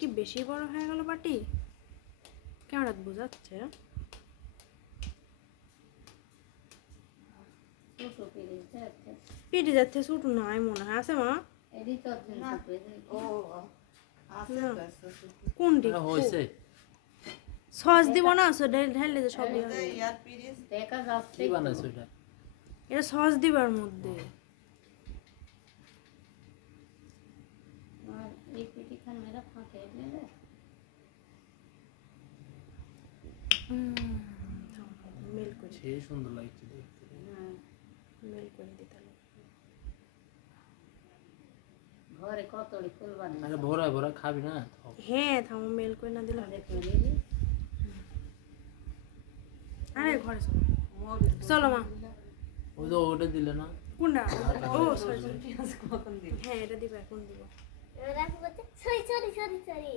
কি বেশি বড় হয়ে গেল বাটি? কেমন বোঝাচ্ছে? পিঠে যাচ্ছে ছোট নয় মনে হয়, আছে মা? কোনটি হয়েছে? সস দিব না, ঢেলে দে সব দিয়ে। এটা সস দিবার মধ্যে। মেল করে সেই সুন্দর লাগছে দেখতে। মেল করে দিতে হবে। ঘরে কতড়ি ফুল বানাই। আরে ভরা ভরা খাবি না? হ্যাঁ, থামো মেল করে না দিলে। আরে ঘরে চলো মা। ওই তো ওটা দিলে না? কোনটা? ও সরি সরি। হ্যাঁ এটা দিব, এখন দিব। Sorry sorry sorry sorry.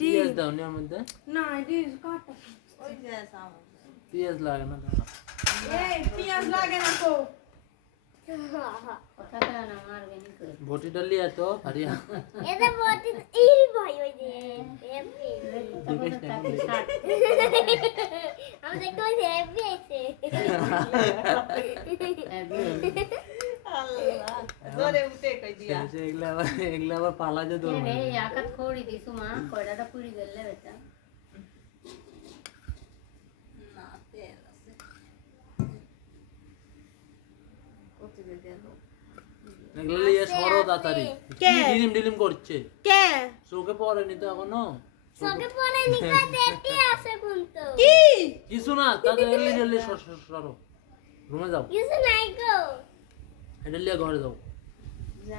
পিয়াজ দাও নি মধ্যে? না এটি কাটা। ওই যে সামনে পিয়াজ লাগে না। এই পিয়াজ লাগে না তো। কথাটা না মারবে নি কই। বটিটা লিয়া তো হারিয়া। এটা বটি এই ভাই ওই যে এমপি। আমি কই যে এমপি আছে। আল্লাহ জোরে উঠে কই দিয়া। এগলা আবার পালা যে দৌড়। এই আকাত খড়ি দিছু মা, কয়ডাটা পুরি গেলে বেটা। না তেল আছে। কত দে দেব। এগলা লিয়ে সরো তাড়াতাড়ি। কি ডিলিম করছে? কে? চোখে পড়েনি তো এখনো? চোখে পড়েনি কইতে এটি আছে কিন্তু। কি? কিছু না, তাড়াতাড়ি জলদি সরো। রুমে যাও। কিছু নাই গো। এটা লিয়ে ঘরে যাও। যা